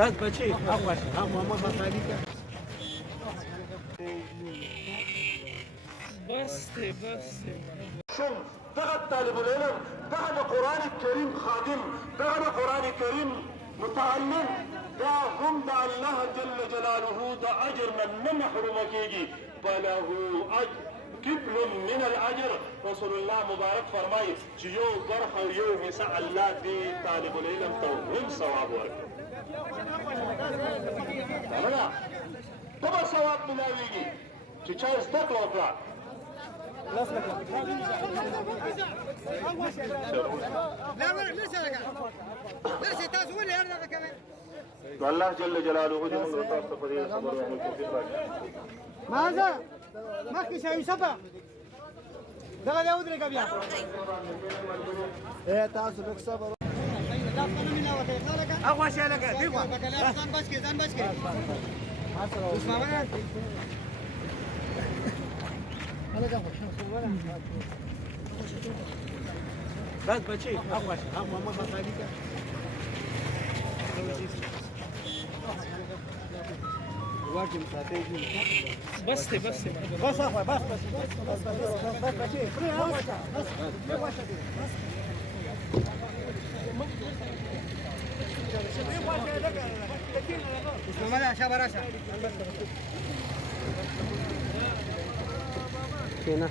بس بچي اخوش هم بس عليك بس شوم دغه طالب العلم دغه قرآن کریم خادم دغه قرآن کریم متعلم دا هم د الله جل جلاله د اجر نه محروم کیږي بله کبل من الاجر رسول الله مبارک فرمایي چې یو برخه یو حصه الله دې طالب العلم ته هم ثواب ورکړي دا ته به ثواب ملاویږي چې چا زده کړه وکړه الله جل جلاله دې موږ تاسو ته په دې صبر او توفیق راکړي ماذا مخکې شوي صبر دغه دی ودرېږه بیا تاسو لږ صبر اخواشه لکه دی خوا ځان بچ کړې بس بچي اخواشه هم بس عليك واجب ساعتين بس اخوي بس بچي بسم الله شابه راشا كينا